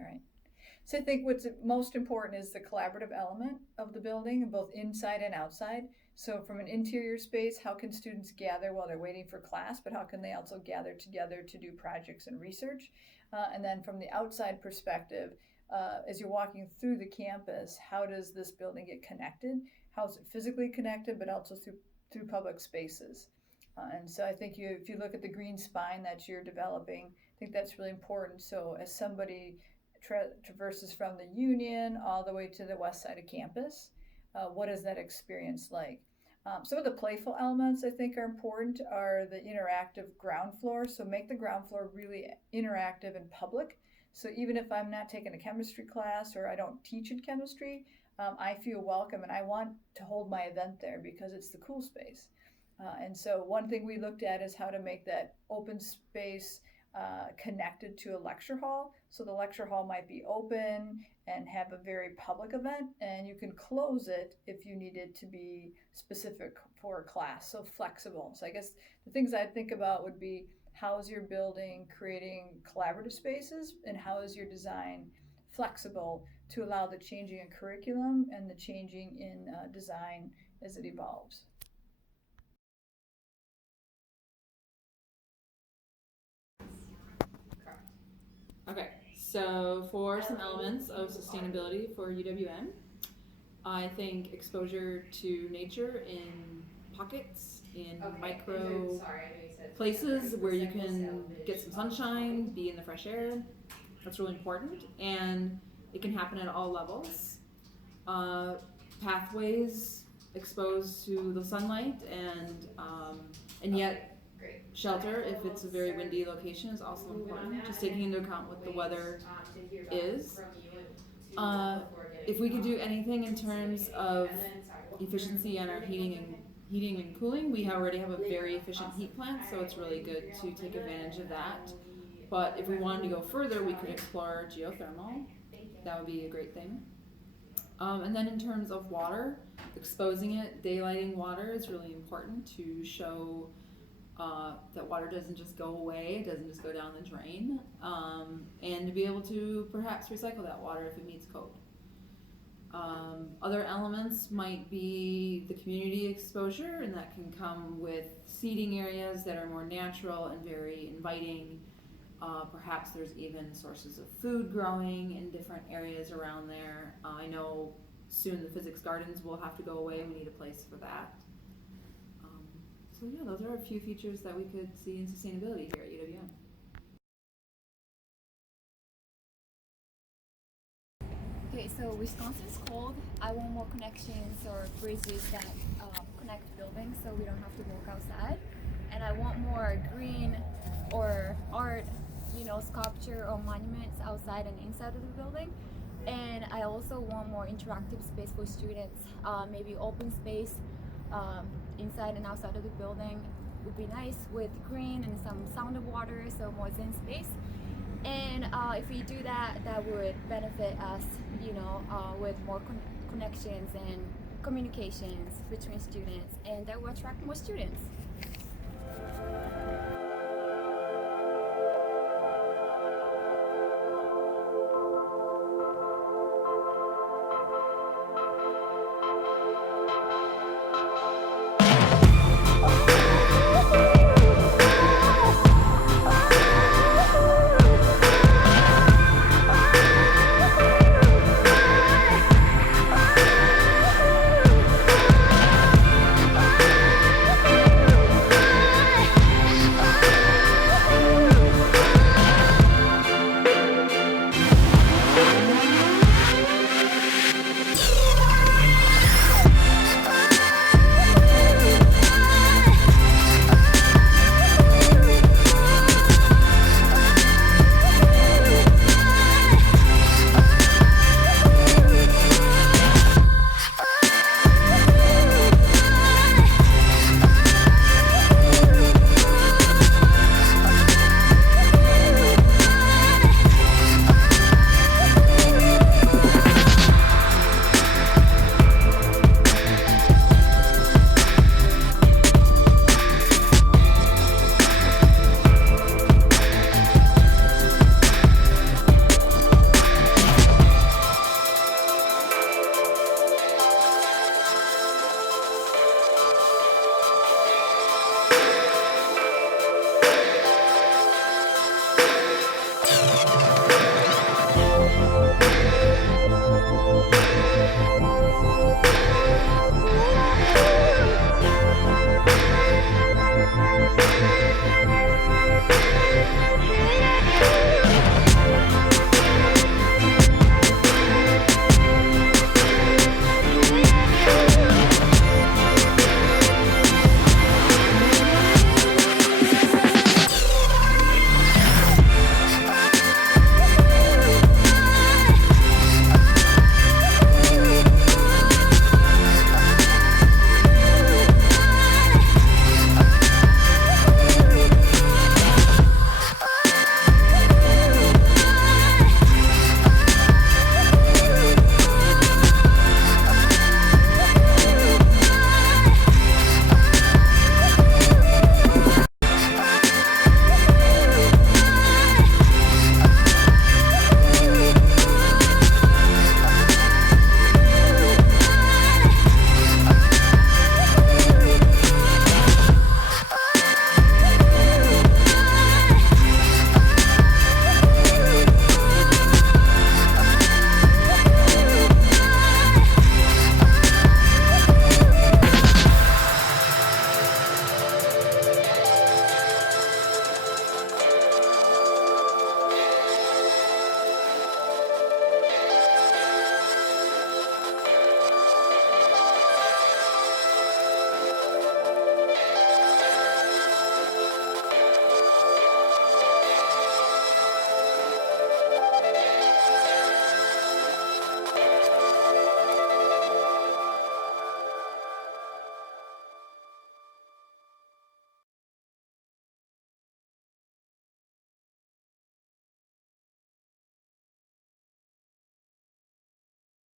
All right. So I think what's most important is the collaborative element of the building, both inside and outside. So from an interior space, how can students gather while they're waiting for class, but how can they also gather together to do projects and research? And then from the outside perspective, as you're walking through the campus, how does this building get connected? How is it physically connected, but also through public spaces? And so I think if you look at the green spine that you're developing, I think that's really important. So as somebody traverses from the Union all the way to the west side of campus, what is that experience like? Some of the playful elements I think are important are the interactive ground floor. So make the ground floor really interactive and public. So even if I'm not taking a chemistry class or I don't teach in chemistry, I feel welcome and I want to hold my event there because it's the cool space. And so one thing we looked at is how to make that open space connected to a lecture hall. So the lecture hall might be open and have a very public event, and you can close it if you need it to be specific for a class, so flexible. So I guess the things I'd think about would be how is your building creating collaborative spaces, and how is your design flexible to allow the changing in curriculum and the changing in design as it evolves. Okay, so for some elements of sustainability for UWM, I think exposure to nature in pockets, in micro places where you can get some sunshine, be in the fresh air. That's really important, and it can happen at all levels. Pathways exposed to the sunlight, and yet shelter if it's a very windy location is also important. Just taking into account what the weather is. If we could do anything in terms of efficiency on our heating and cooling, we already have a very efficient heat plant, so it's really good to take advantage of that. But if we wanted to go further, we could explore geothermal. That would be a great thing. And then in terms of water, exposing it, daylighting water is really important to show that water doesn't just go away, it doesn't just go down the drain, and to be able to perhaps recycle that water if it meets code. Other elements might be the community exposure, and that can come with seating areas that are more natural and very inviting. Perhaps there's even sources of food growing in different areas around there. I know soon the physics gardens will have to go away, we need a place for that. So yeah, those are a few features that we could see in sustainability here at UWM. Okay, so Wisconsin's cold. I want more connections or bridges that connect buildings so we don't have to walk outside. And I want more green or art, sculpture or monuments outside and inside of the building. And I also want more interactive space for students, maybe open space inside and outside of the building would be nice with green and some sound of water, so more zen space. And if we do that, that would benefit us, with more connections and communications between students, and that will attract more students.